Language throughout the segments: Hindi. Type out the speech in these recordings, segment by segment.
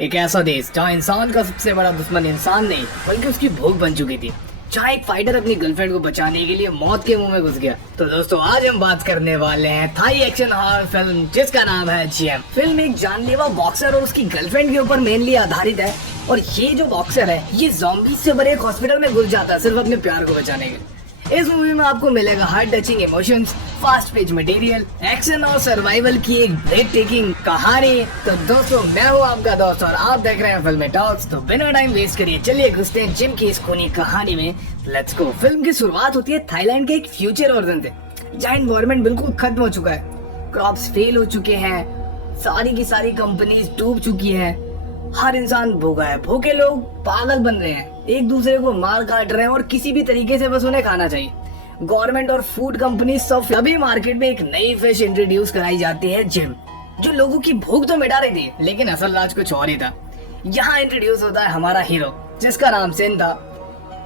एक ऐसा देश जहाँ इंसान का सबसे बड़ा दुश्मन इंसान नहीं बल्कि उसकी भूख बन चुकी थी, जहाँ एक फाइटर अपनी गर्लफ्रेंड को बचाने के लिए मौत के मुंह में घुस गया। तो दोस्तों आज हम बात करने वाले हैं थाई एक्शन हॉरर फिल्म जिसका नाम है जेम। फिल्म एक जानलेवा बॉक्सर और उसकी गर्लफ्रेंड के ऊपर मेनली आधारित है और ये जो बॉक्सर है ये ज़ॉम्बी से भरे एक हॉस्पिटल में घुस जाता है सिर्फ अपने प्यार को बचाने के लिए। इस मूवी में आपको मिलेगा heart touching emotions, fast page material, action और सर्वाइवल की एक ब्रेथ टेकिंग कहानी। तो दोस्तों मैं हूँ आपका दोस्त और आप देख रहे हैं फिल्म टॉक्स। तो बिना टाइम वेस्ट करिए चलिए घुसते हैं जिम की इस खूनी कहानी में। Let's go. फिल्म की शुरुआत होती है थाईलैंड के एक फ्यूचर वर्जन से, जहाँ एनवायरनमेंट बिल्कुल खत्म हो चुका है, क्रॉप्स फेल हो चुके हैं, सारी की सारी कंपनीज डूब चुकी है, हर इंसान भूखा है, भूखे लोग पागल बन रहे हैं, एक दूसरे को मार काट रहे हैं और किसी भी तरीके से बस उन्हें खाना चाहिए। गवर्नमेंट और फूड कंपनी सब सभी मार्केट में एक नई फिश इंट्रोड्यूस कराई जाती है जिम, जो लोगों की भूख तो मिटा रही थी लेकिन असल राज कुछ और ही था। यहाँ इंट्रोड्यूस होता है हमारा हीरो जिसका नाम सेन था,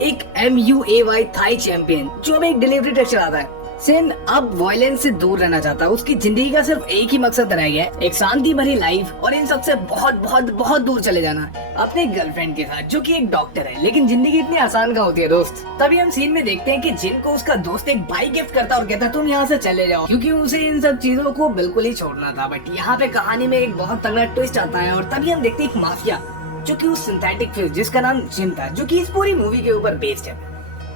एक MUAY थाई चैंपियन जो अब एक डिलीवरी ट्रक चलाता है। सेन अब वायलेंस से दूर रहना चाहता है, उसकी जिंदगी का सिर्फ एक ही मकसद रह गया है, एक शांति भरी लाइफ और इन सबसे बहुत बहुत बहुत दूर चले जाना अपने गर्लफ्रेंड के साथ जो कि एक डॉक्टर है। लेकिन जिंदगी इतनी आसान कहाँ होती है दोस्त। तभी हम सीन में देखते हैं कि जिन को उसका दोस्त एक बाइक गिफ्ट करता है और कहता है तुम यहाँ से चले जाओ, क्योंकि उसे इन सब चीजों को बिल्कुल ही छोड़ना था। बट यहाँ पे कहानी में एक बहुत तगड़ा ट्विस्ट आता है और तभी हम देखते हैं एक माफिया जो कि उस सिंथेटिक फिश जिसका नाम जिम था, जो कि इस पूरी मूवी के ऊपर बेस्ड है,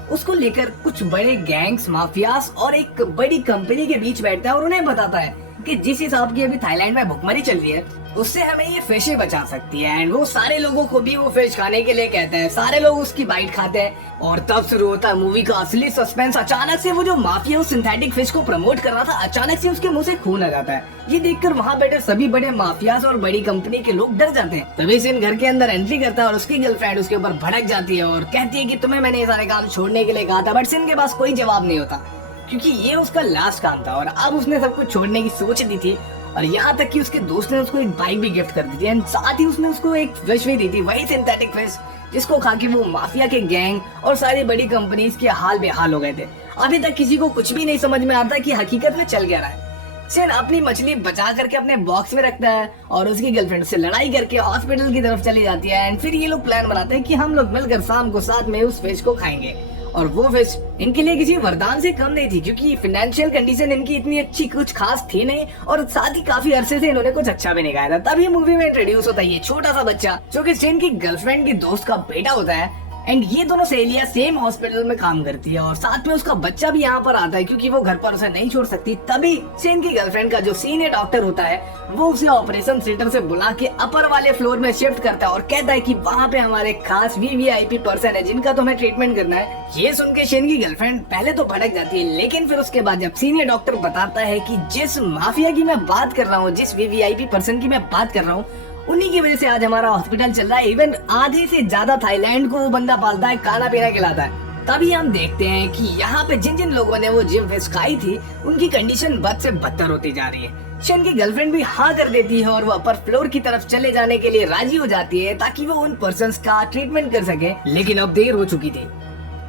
उसको लेकर कुछ बड़े गैंग्स, माफियास और एक बड़ी कंपनी के बीच बैठता है और उन्हें बताता है कि जिस हिसाब की अभी थाईलैंड में भुखमरी चल रही है उससे हमें ये फिशें बचा सकती है। एंड वो सारे लोगों को भी वो फिश खाने के लिए कहते हैं, सारे लोग उसकी बाइट खाते हैं और तब शुरू होता है मूवी का असली सस्पेंस। अचानक से वो जो माफिया उस सिंथेटिक फिश को प्रमोट कर रहा था, अचानक से उसके मुंह से खून आ जाता है। ये देखकर वहाँ बैठे सभी बड़े माफियाज और बड़ी कंपनी के लोग डर जाते हैं। तभी सिन घर के अंदर एंट्री करता है और उसकी गर्लफ्रेंड उसके ऊपर भड़क जाती है और कहती है कि तुम्हें मैंने ये सारे काम छोड़ने के लिए कहा था। बट सिन के पास कोई जवाब नहीं होता क्योंकि ये उसका लास्ट काम था और अब उसने सब कुछ छोड़ने की सोच दी थी। और यहाँ तक कि उसके दोस्त ने उसको एक बाइक भी गिफ्ट कर दी थी एंड साथ ही उसने उसको एक फिश भी दी थी, वही सिंथेटिक फिश जिसको खा के वो माफिया के गैंग और सारी बड़ी कंपनीज के हाल बेहाल हो गए थे। अभी तक किसी को कुछ भी नहीं समझ में आता कि हकीकत में चल क्या रहा है। सेन अपनी मछली बचा करके अपने बॉक्स में रखता है और उसकी गर्लफ्रेंड से लड़ाई करके हॉस्पिटल की तरफ चली जाती है। एंड फिर ये लोग प्लान बनाते हैं कि हम लोग मिलकर शाम को साथ में उस फिश को खाएंगे। और वो फिश इनके लिए किसी वरदान से कम नहीं थी क्योंकि फाइनेंशियल कंडीशन इनकी इतनी अच्छी कुछ खास थी नहीं और साथ ही काफी अरसे से इन्होंने कुछ अच्छा भी नहीं खाया था। तभी मूवी में इंट्रोड्यूस होता है ये छोटा सा बच्चा जो कि सेन की गर्लफ्रेंड की दोस्त का बेटा होता है। एंड ये दोनों सहेलियां सेम हॉस्पिटल में काम करती है और साथ में उसका बच्चा भी यहाँ पर आता है क्योंकि वो घर पर उसे नहीं छोड़ सकती। तभी सेन की गर्लफ्रेंड का जो सीनियर डॉक्टर होता है वो उसे ऑपरेशन थिएटर से बुला के अपर वाले फ्लोर में शिफ्ट करता है और कहता है कि वहाँ पे हमारे खास VVIP पर्सन है जिनका तुम्हें ट्रीटमेंट करना है। ये सुन के सेन की गर्लफ्रेंड पहले तो भड़क जाती है लेकिन फिर उसके बाद जब सीनियर डॉक्टर बताता है कि जिस माफिया की मैं बात कर रहा हूँ, जिस VVIP पर्सन की मैं बात कर रहा हूँ, उन्हीं की वजह से आज हमारा हॉस्पिटल चल रहा है। इवन आधे से ज्यादा थाईलैंड को वो बंदा पालता है, खाना पीना खिलाता है। तभी हम देखते हैं कि यहाँ पे जिन जिन लोगों ने वो जिम फिश खाई थी उनकी कंडीशन बद से बदतर होती जा रही है। शन की गर्लफ्रेंड भी हाँ कर देती है और वो अपर फ्लोर की तरफ चले जाने के लिए राजी हो जाती है ताकि वो उन पर्संस का ट्रीटमेंट कर सके। लेकिन अब देर हो चुकी थी,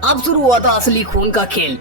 अब शुरू हुआ था असली खून का खेल।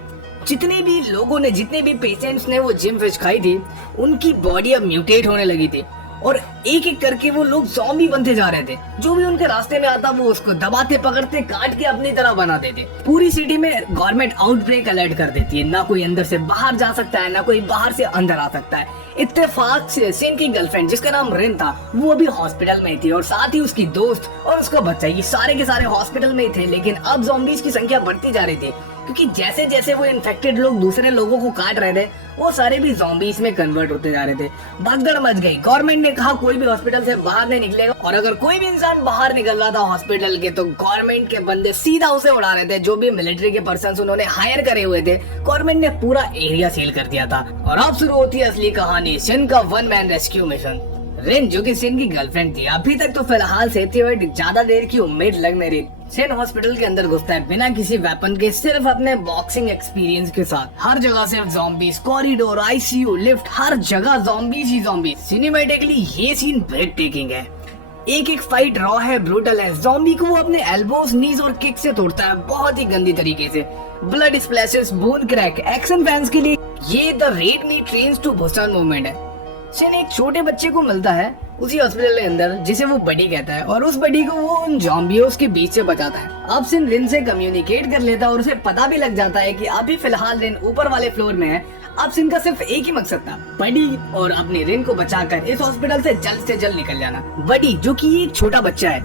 जितने भी लोगों ने, जितने भी पेशेंट्स ने वो जिम फिश खाई थी उनकी बॉडी अब म्यूटेट होने लगी थी और एक एक करके वो लोग ज़ॉम्बी बनते जा रहे थे। जो भी उनके रास्ते में आता वो उसको दबाते, पकड़ते, काट के अपनी तरह बना देते। पूरी सिटी में गवर्नमेंट आउटब्रेक अलर्ट कर देती है, ना कोई अंदर से बाहर जा सकता है, ना कोई बाहर से अंदर आ सकता है। इत्तेफाक से सेन की गर्लफ्रेंड जिसका नाम रिन था वो अभी हॉस्पिटल में थी और साथ ही उसकी दोस्त और उसका बच्चा, ये सारे के सारे हॉस्पिटल में ही थे। लेकिन अब ज़ॉम्बीज की संख्या बढ़ती जा रही थी क्योंकि जैसे जैसे वो इन्फेक्टेड लोग दूसरे लोगों को काट रहे थे वो सारे भी ज़ॉम्बीज में कन्वर्ट होते जा रहे थे। भगदड़ मच गई। गवर्नमेंट ने कहा कोई भी हॉस्पिटल से बाहर नहीं निकलेगा और अगर कोई भी इंसान बाहर निकल रहा था हॉस्पिटल के तो गवर्नमेंट के बंदे सीधा उसे उड़ा रहे थे। जो भी मिलिट्री के पर्सन उन्होंने हायर करे हुए थे, गवर्नमेंट ने पूरा एरिया सील कर दिया था। और अब शुरू होती है असली कहानी, शन का वन मैन रेस्क्यू मिशन। रिन जो कि सेन की गर्लफ्रेंड थी अभी तक तो फिलहाल सेफ थी बट ज्यादा देर की उम्मीद लग नहीं रही। सेन हॉस्पिटल के अंदर घुसता है बिना किसी वेपन के, सिर्फ अपने बॉक्सिंग एक्सपीरियंस के साथ। हर जगह सिर्फ ज़ॉम्बीज, कॉरिडोर, ICU, लिफ्ट, हर जगह ज़ॉम्बीज ही ज़ॉम्बीज। सिनेमैटिकली ये सीन ब्रेथ टेकिंग है। एक एक फाइट रॉ है, ब्रूटल है। ज़ॉम्बी को वो अपने एल्बोस, नीज और किक से तोड़ता है बहुत ही गंदी तरीके से। Blood splashes, bone crack. Action fans के लिए ये the red me trains to Busan movement है। शिन एक छोटे बच्चे को मिलता है उसी हॉस्पिटल के अंदर जिसे वो बडी कहता है और उस बडी को वो उन ज़ॉम्बियों के बीच से बचाता है। अब शिन रिन से कम्युनिकेट कर लेता है और उसे पता भी लग जाता है कि अभी फिलहाल रिन ऊपर वाले फ्लोर में है। अब शिन का सिर्फ एक ही मकसद था, बडी और अपनी रिन को बचाकर इस हॉस्पिटल से जल्द निकल जाना। बडी जो कि एक छोटा बच्चा है,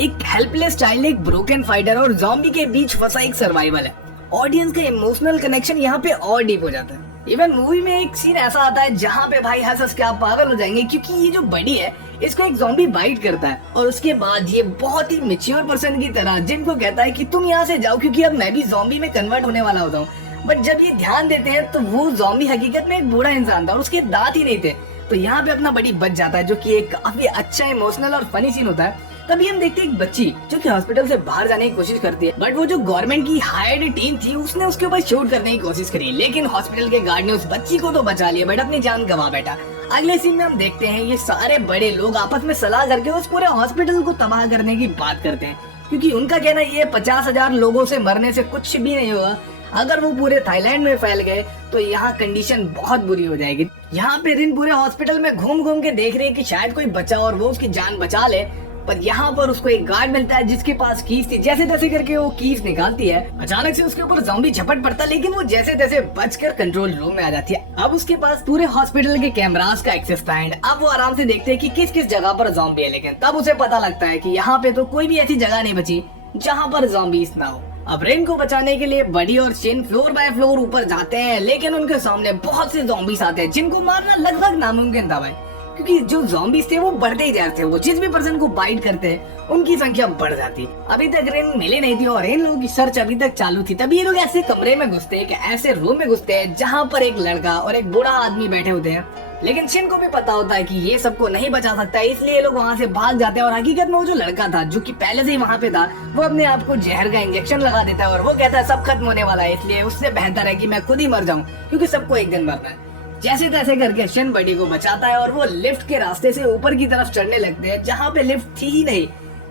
एक हेल्पलेस चाइल्ड, एक ब्रोकन फाइटर और ज़ॉम्बी के बीच फंसा एक सर्वाइवल है। ऑडियंस का इमोशनल कनेक्शन यहाँ पे और डीप हो जाता है। इवन मूवी में एक सीन ऐसा आता है जहाँ पे भाई हंस के आप पागल हो जाएंगे, क्योंकि ये जो बडी है इसको एक ज़ॉम्बी बाइट करता है और उसके बाद ये बहुत ही मैच्योर पर्सन की तरह जिनको कहता है कि तुम यहाँ से जाओ क्योंकि अब मैं भी ज़ॉम्बी में कन्वर्ट होने वाला होता हूँ। बट जब ये ध्यान देते हैं तो वो ज़ॉम्बी हकीकत में एक बूढ़ा इंसान था और उसके दांत ही नहीं थे, तो यहाँ पे अपना बडी बच जाता है, जो कि एक काफी अच्छा इमोशनल और फनी सीन होता है। तभी हम देखते हैं एक बच्ची जो कि हॉस्पिटल से बाहर जाने की कोशिश करती है, बट वो जो गवर्नमेंट की हायर्ड टीम थी उसने उसके ऊपर शूट करने की कोशिश करी, लेकिन हॉस्पिटल के गार्ड ने उस बच्ची को तो बचा लिया बट अपनी जान गंवा बैठा। अगले सीन में हम देखते हैं ये सारे बड़े लोग आपस में सलाह करके उस पूरे हॉस्पिटल को तबाह करने की बात करते हैं, क्योंकि उनका कहना ये 50,000 लोगों से मरने से कुछ भी नहीं होगा। अगर वो पूरे थाईलैंड में फैल गए तो यहाँ कंडीशन बहुत बुरी हो जाएगी। यहाँ पे रिन पूरे हॉस्पिटल में घूम घूम के देख रही है कि शायद कोई बचा और वो उसकी जान बचा ले, पर यहाँ पर उसको एक गार्ड मिलता है जिसके पास कीज थी। जैसे तैसे करके वो कीज निकालती है, अचानक से उसके ऊपर ज़ॉम्बी झपट पड़ता है, लेकिन वो जैसे तैसे बचकर कंट्रोल रूम में आ जाती है। अब उसके पास पूरे हॉस्पिटल के कैमरास का एक्सेस था एंड अब वो आराम से देखते हैं कि किस किस जगह पर ज़ॉम्बी है, लेकिन तब उसे पता लगता है कि यहाँ पे तो कोई भी ऐसी जगह नहीं बची जहाँ पर ज़ॉम्बीज ना हो। अब रिन को बचाने के लिए बडी और शिन फ्लोर बाय फ्लोर ऊपर जाते हैं, लेकिन उनके सामने बहुत से ज़ॉम्बीज आते हैं जिनको मारना लगभग नामुमकिन था भाई, क्योंकि जो ज़ॉम्बीज थे वो बढ़ते ही जा रहे थे। वो जिस भी पर्सन को बाइट करते हैं उनकी संख्या बढ़ जाती। अभी तक रिन मिले नहीं थी और इन लोगों की सर्च अभी तक चालू थी। तभी ये लोग ऐसे कमरे में घुसते हैं, ऐसे रूम में घुसते हैं जहाँ पर एक लड़का और एक बूढ़ा आदमी बैठे होते हैं, लेकिन शिन को भी पता होता है कि ये सबको नहीं बचा सकता, इसलिए ये लोग वहाँ से भाग जाते हैं। और हकीकत में वो जो लड़का था जो कि पहले से ही वहाँ पे था, वो अपने आप को जहर का इंजेक्शन लगा देता है और वो कहता है सब खत्म होने वाला है, इसलिए उससे बेहतर है कि मैं खुद ही मर जाऊं, क्योंकि सबको एक दिन मरना है। जैसे तैसे करके शिन बडी को बचाता है और वो लिफ्ट के रास्ते से ऊपर की तरफ चढ़ने लगते हैं जहाँ पे लिफ्ट थी ही नहीं।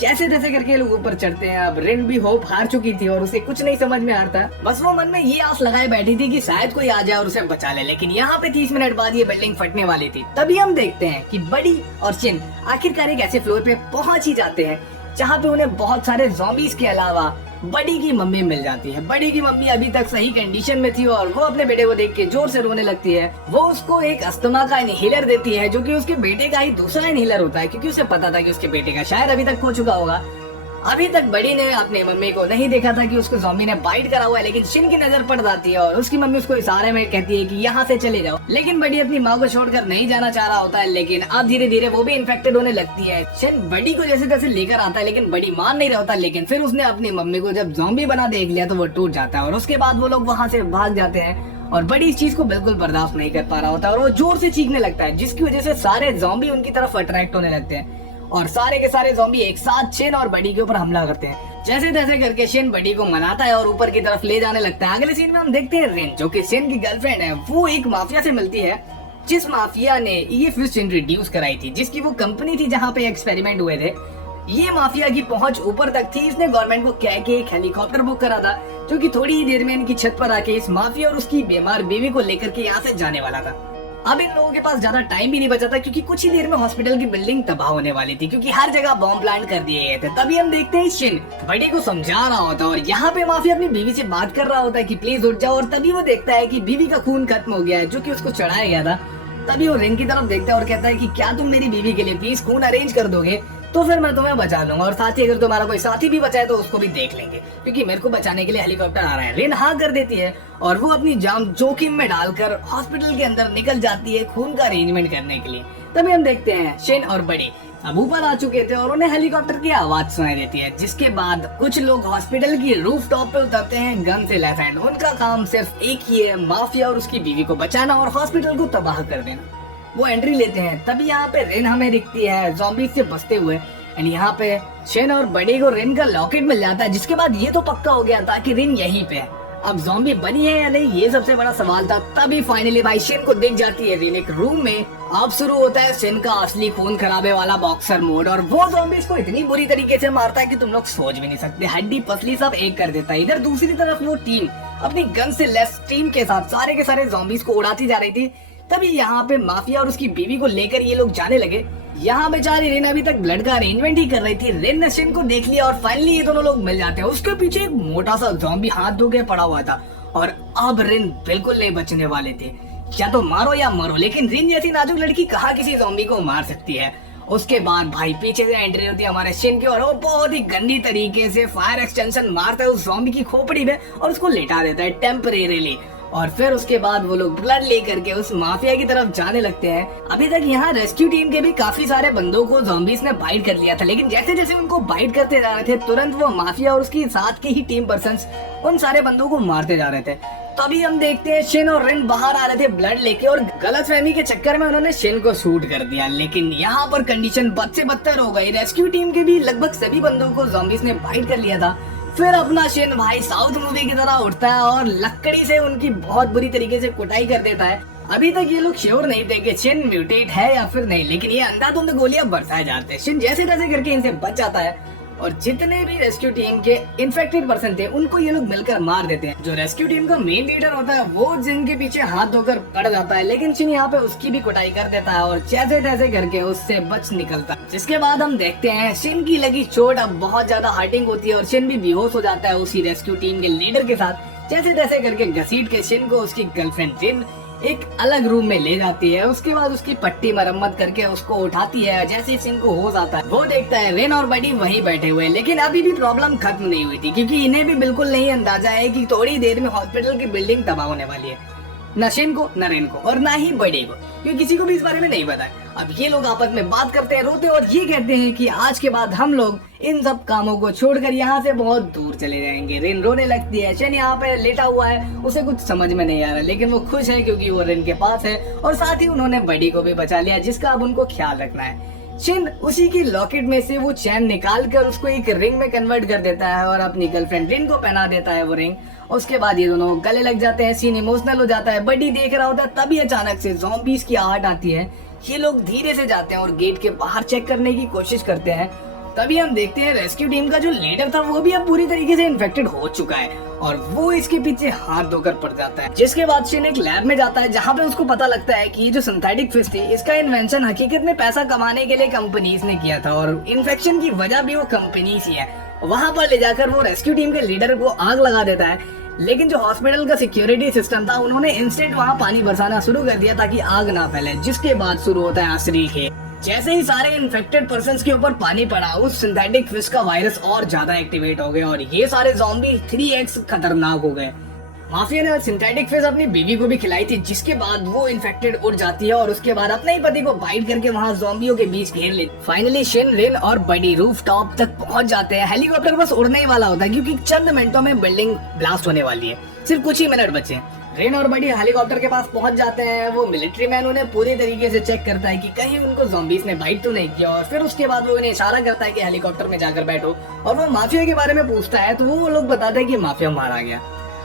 जैसे तैसे करके लोग ऊपर चढ़ते हैं। अब रिन भी होप हार चुकी थी और उसे कुछ नहीं समझ में आता, बस वो मन में ये आस लगाए बैठी थी कि शायद कोई आ जाए और उसे बचा ले, लेकिन यहाँ पे 30 मिनट बाद ये बिल्डिंग फटने वाली थी। तभी हम देखते हैं कि बडी और शिन आखिरकार एक ऐसे फ्लोर पे पहुंच ही जाते हैं जहाँ पे उन्हें बहुत सारे ज़ॉम्बीज के अलावा बडी की मम्मी मिल जाती है। बडी की मम्मी अभी तक सही कंडीशन में थी और वो अपने बेटे को देख के जोर से रोने लगती है। वो उसको एक अस्थमा का इनहेलर देती है जो कि उसके बेटे का ही दूसरा इनहेलर होता है, क्योंकि उसे पता था कि उसके बेटे का शायद अभी तक खो चुका होगा। अभी तक बडी ने अपने मम्मी को नहीं देखा था कि उसको ज़ॉम्बी ने बाइट करा हुआ है, लेकिन शिन की नजर पड़ जाती है और उसकी मम्मी उसको इशारे में कहती है कि यहाँ से चले जाओ, लेकिन बडी अपनी माँ को छोड़कर नहीं जाना चाह रहा होता है। लेकिन अब धीरे धीरे वो भी इन्फेक्टेड होने लगती है। शिन बडी को जैसे तैसे लेकर आता है, लेकिन बडी मान नहीं रहा होता, लेकिन फिर उसने अपनी मम्मी को जब ज़ॉम्बी बना देख लिया तो वो टूट जाता है और उसके बाद वो लोग वहाँ से भाग जाते हैं और बडी इस चीज को बिल्कुल बर्दाश्त नहीं कर पा रहा होता और वो जोर से चीखने लगता है, जिसकी वजह से सारे ज़ॉम्बी उनकी तरफ अट्रैक्ट होने लगते हैं और सारे के सारे ज़ॉम्बी एक साथ शिन और बडी के ऊपर हमला करते हैं। जैसे तैसे करके शिन बडी को मनाता है और ऊपर की तरफ ले जाने लगता है। अगले सीन में हम देखते हैं रिन जो कि शिन की गर्लफ्रेंड है, वो एक माफिया से मिलती है जिस माफिया ने ये फिश इंट्रोड्यूस कराई थी, जिसकी वो कंपनी थी जहाँ पे एक्सपेरिमेंट हुए थे। ये माफिया की पहुंच ऊपर तक थी। इसने गवर्नमेंट को कह के एक हेलीकॉप्टर बुक करा था जो कि थोड़ी ही देर में इनकी छत पर आके इस माफिया और उसकी बीमार बीवी को लेकर के यहाँ से जाने वाला था। अब इन लोगों के पास ज्यादा टाइम भी नहीं बचा था क्योंकि कुछ ही देर में हॉस्पिटल की बिल्डिंग तबाह होने वाली थी, क्योंकि हर जगह बॉम्ब प्लांट कर दिए गए थे। तभी हम देखते हैं शिन बडी को समझा रहा होता है और यहाँ पे माफिया अपनी बीवी से बात कर रहा होता है कि प्लीज उठ जाओ, और तभी वो देखता है कि बीवी का खून खत्म हो गया है जो कि उसको चढ़ाया गया था। तभी वो रिन की तरफ देखता है और कहता है कि क्या तुम मेरी बीवी के लिए प्लीज खून अरेंज कर दोगे, तो फिर मैं तुम्हें बचा लूंगा, और साथ ही अगर तुम्हारा कोई साथी भी बचा है तो उसको भी देख लेंगे, क्योंकि मेरे को बचाने के लिए हेलीकॉप्टर आ रहा है। रिन हाँ कर देती है और वो अपनी जान जोखिम में डालकर हॉस्पिटल के अंदर निकल जाती है खून का अरेंजमेंट करने के लिए। तभी हम देखते हैं शिन और बडी अब ऊपर आ चुके थे और उन्हें हेलीकॉप्टर की आवाज सुनाई देती है, जिसके बाद कुछ लोग हॉस्पिटल की रूफ टॉप पे उतरते हैं गन से लैस एंड उनका काम सिर्फ एक ही है, माफिया और उसकी बीवी को बचाना और हॉस्पिटल को तबाह कर देना। वो एंट्री लेते हैं। तभी यहाँ पे रिन हमें दिखती है ज़ॉम्बी से बचते हुए एंड यहाँ पे शिन और बडी को रिन का लॉकेट मिल जाता है, जिसके बाद ये तो पक्का हो गया था कि रिन यहीं पे है। अब ज़ॉम्बी बनी है या नहीं, ये सबसे बड़ा सवाल था। तभी फाइनली भाई शिन को दिख जाती है रिन एक रूम में। अब शुरू होता है शिन का असली खून खराबे वाला बॉक्सर मोड, और वो ज़ॉम्बीज़ को इतनी बुरी तरीके से मारता है कि तुम लोग सोच भी नहीं सकते। हड्डी पसली सब एक कर देता है। इधर दूसरी तरफ वो टीम अपनी गन से लेस टीम के साथ सारे के सारे ज़ॉम्बीज़ को उड़ाती जा रही थी, तभी यहाँ पे माफिया और उसकी बीवी को लेकर ये लोग जाने लगे। यहाँ बेचारी रेन अभी तक ब्लड का अरेंजमेंट ही कर रही थी। रेन ने शिन को देख लिया और फाइनली ये दोनों लोग मिल जाते हैं। उसके पीछे एक मोटा सा ज़ॉम्बी हाथ धो के पड़ा हुआ था और अब रेन बिल्कुल नहीं बचने वाले थे। या तो मारो या मरो, लेकिन रिन जैसी नाजुक लड़की कहाँ किसी ज़ॉम्बी को मार सकती है। उसके बाद भाई पीछे से एंट्री होती है हमारे शिन की और वो बहुत ही गंदी तरीके से फायर एक्सटेंशन मारता है उस ज़ॉम्बी की खोपड़ी में और उसको लेटा देता है टेम्परेरीली। और फिर उसके बाद वो लोग ब्लड लेकर के उस माफिया की तरफ जाने लगते हैं। अभी तक यहाँ रेस्क्यू टीम के भी काफी सारे बंदों को ज़ॉम्बीज ने बाइट कर लिया था, लेकिन जैसे जैसे उनको बाइट करते जा रहे थे तुरंत वो माफिया और उसकी साथ के ही टीम पर्संस उन सारे बंदों को मारते जा रहे थे। तभी हम देखते हैं शिन और रिन बाहर आ रहे थे ब्लड लेके और गलतफहमी के चक्कर में उन्होंने शिन को शूट कर दिया। लेकिन यहाँ पर कंडीशन बद से बदतर हो गई। रेस्क्यू टीम के भी लगभग सभी बंदों को ज़ॉम्बीज ने बाइट कर लिया था। फिर अपना शिन भाई साउथ मूवी की तरह उठता है और लकड़ी से उनकी बहुत बुरी तरीके से कुटाई कर देता है। अभी तक ये लोग श्योर नहीं थे कि शिन म्यूटेट है या फिर नहीं, लेकिन ये अंधाधुंध गोलियां बरसाए जाते हैं। शिन जैसे तैसे करके इनसे बच जाता है और जितने भी रेस्क्यू टीम के इन्फेक्टेड पर्सन थे उनको ये लोग मिलकर मार देते हैं। जो रेस्क्यू टीम का मेन लीडर होता है वो जिनके पीछे हाथ धोकर पड़ जाता है, लेकिन शिन यहाँ पे उसकी भी कुटाई कर देता है और जैसे तैसे करके उससे बच निकलता है। जिसके बाद हम देखते हैं शिन की लगी चोट अब बहुत ज्यादा हर्टिंग होती है और शिन भी बेहोश हो जाता है उसी रेस्क्यू टीम के लीडर के साथ। जैसे तैसे करके घसीट के शिन को उसकी गर्लफ्रेंड जिन एक अलग रूम में ले जाती है। उसके बाद उसकी पट्टी मरम्मत करके उसको उठाती है। जैसे ही शिन को होश आता है वो देखता है रेन और बडी वहीं बैठे हुए, लेकिन अभी भी प्रॉब्लम खत्म नहीं हुई थी क्योंकि इन्हें भी बिल्कुल नहीं अंदाजा है कि थोड़ी देर में हॉस्पिटल की बिल्डिंग तबाह होने वाली है। न शिन को, न रेन को और न ही बडी को, क्योंकि किसी को भी इस बारे में नहीं पता है। अब ये लोग आपस में बात करते हैं, रोते और ये कहते हैं कि आज के बाद हम लोग इन सब कामों को छोड़कर यहाँ से बहुत दूर चले जाएंगे। रेन रोने लगती है। शिन यहाँ पे लेटा हुआ है, उसे कुछ समझ में नहीं आ रहा, लेकिन वो खुश है क्योंकि वो रेन के पास है और साथ ही उन्होंने बडी को भी बचा लिया जिसका अब उनको ख्याल रखना है। शिन उसी की लॉकेट में से वो चैन निकाल कर उसको एक रिंग में कन्वर्ट कर देता है और अपनी गर्लफ्रेंड रिन को पहना देता है वो रिंग। उसके बाद ये दोनों गले लग जाते हैं। सीन इमोशनल हो जाता है। बडी देख रहा होता है, तभी अचानक से ज़ॉम्बीज की आहट आती है। ये लोग धीरे से जाते हैं और गेट के बाहर चेक करने की कोशिश करते हैं। तभी हम देखते हैं रेस्क्यू टीम का जो लीडर था वो भी अब पूरी तरीके से इन्फेक्टेड हो चुका है और वो इसके पीछे हाथ धोकर पड़ जाता है। जिसके बाद शिन एक लैब में जाता है जहाँ पे उसको पता लगता है कि ये जो सिंथेटिक फिश थी इसका इन्वेंशन हकीकत में पैसा कमाने के लिए कंपनीज ने किया था और इन्फेक्शन की वजह भी वो कंपनीज ही है। वहाँ पर ले जाकर वो रेस्क्यू टीम के लीडर को आग लगा देता है, लेकिन जो हॉस्पिटल का सिक्योरिटी सिस्टम था उन्होंने इंस्टेंट वहाँ पानी बरसाना शुरू कर दिया ताकि आग ना फैले। जिसके बाद शुरू होता है असली खेल। जैसे ही सारे इन्फेक्टेड पर्संस के ऊपर पानी पड़ा उस सिंथेटिक फिश का वायरस और ज्यादा एक्टिवेट हो गया और ये सारे ज़ॉम्बी 3x खतरनाक हो गए। माफिया ने सिंथेटिक फिश अपनी बीवी को भी खिलाई थी, जिसके बाद वो इन्फेक्टेड उड़ जाती है और उसके बाद अपने ही पति को बाइट करके वहाँ ज़ॉम्बियों के बीच घेर लेती। फाइनली शिन, रिन और बडी रूफ टॉप तक पहुंच जाते हैं। हेलीकॉप्टर बस उड़ने ही वाला होता है क्योंकि चंद मिनटों में बिल्डिंग ब्लास्ट होने वाली है। सिर्फ कुछ ही मिनट बचे। रेन और बडी हेलीकॉप्टर के पास पहुंच जाते हैं। वो मिलिट्री मैन उन्हें पूरी तरीके से चेक करता है कि कहीं उनको ज़ॉम्बीज ने बाइट तो नहीं किया और फिर उसके बाद वो उन्हें इशारा करता है कि हेलीकॉप्टर में जाकर बैठो और वो माफिया के बारे में पूछता है तो वो लोग बताते हैं कि माफिया मारा गया।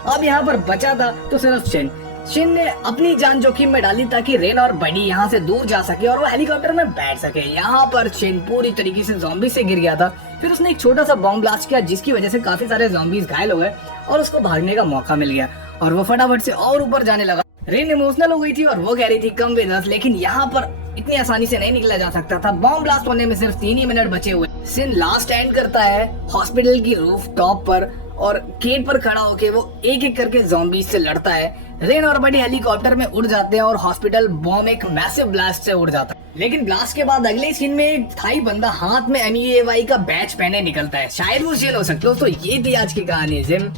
अब यहाँ पर बचा था तो सिर्फ शिन। शिन ने अपनी जान जोखिम में डाली ताकि रेन और बडी यहाँ से दूर जा सके और वो हेलीकॉप्टर में बैठ सके। यहाँ पर शिन पूरी तरीके से ज़ॉम्बी से गिर गया था। फिर उसने एक छोटा सा बॉम्ब ब्लास्ट किया जिसकी वजह से काफी सारे ज़ॉम्बीज घायल हो गए और उसको भागने का मौका मिल गया और वो फटाफट से और ऊपर जाने लगा। रेन इमोशनल हो गई थी और वो कह रही थी कम विद अस, लेकिन यहाँ पर इतनी आसानी से नहीं निकला जा सकता था। बॉम्ब ब्लास्ट होने में सिर्फ 3 ही मिनट बचे हुए। शिन लास्ट एंड करता है हॉस्पिटल की रूफ टॉप पर और गेट पर खड़ा होके वो एक एक करके ज़ॉम्बीज से लड़ता है। रेन और बडी हेलीकॉप्टर में उड़ जाते हैं और हॉस्पिटल बॉम्ब एक मैसिव ब्लास्ट से उड़ जाता है। लेकिन ब्लास्ट के बाद अगले सीन में एक थाई बंदा हाथ में MEAY का बैच पहने निकलता है। शायद वो जिन हो सकते हो। तो ये थी आज की कहानी जिन,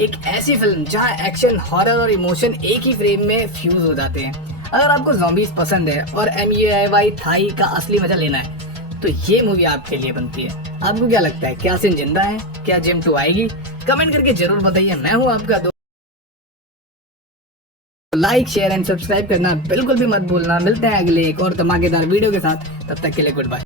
एक ऐसी फिल्म जहाँ एक्शन, हॉरर और इमोशन एक ही फ्रेम में फ्यूज हो जाते हैं। अगर आपको ज़ॉम्बीज पसंद है और MEAY थाई का असली मजा लेना है तो ये मूवी आपके लिए बनती है। आपको क्या लगता है, क्या सिन जिंदा है? क्या जिम 2 आएगी? कमेंट करके जरूर बताइए। मैं हूँ आपका दोस्त। लाइक, शेयर एंड सब्सक्राइब करना बिल्कुल भी मत भूलना। मिलते हैं अगले एक और धमाकेदार वीडियो के साथ। तब तक के लिए गुड बाय।